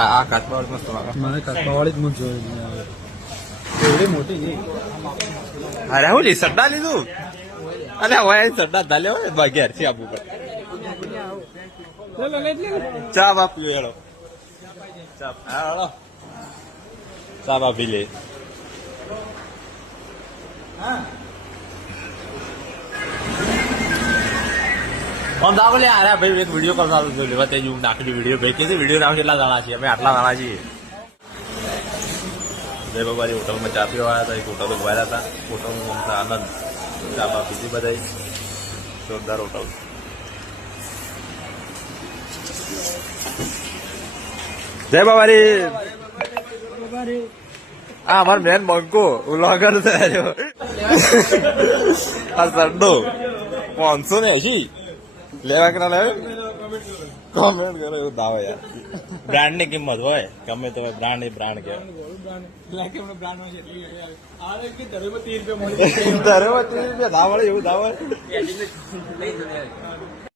આ કાચબાવાળી મસ્ત લાગે. મને કાચબાવાળી જ મને જોઈ એવડી મોટી નહીં. અરે હું લી સટ્ટા લીધું. અરે હવે સટ્ટા ધાલ્યો હોય બાગેર છે આપવું પડે. ચા બાપી હેડો. ચા હેડો. ચા બાપી લે. हम दाव ले आ रहा है भाई एक वीडियो करना लेवा ते यू नाखली वीडियो भाई कैसे वीडियो नाम કેટલા દાણા છે અમે આટલા દાણા છીએ જય બાબાની હોટલમાં ચા પીવા આવ્યા હતા એક હોટલ ઉભા હતા હોટલનું નામ છે આનંદ ચા બા પીધી બધા જોરદાર હોટલ જય બાબારી આ અમાર મેન બંકો ઉલ્લંઘન થયો આ સરડો 580 લેવા કે ના લેવા કોમેન્ટ કરો એવું દાવો યાર બ્રાન્ડ ની કિંમત હોય ગમે તો બ્રાન્ડ એ બ્રાન્ડ કહેવાય. ધરેમાં 30 રૂપિયા દાવ એવું દાવ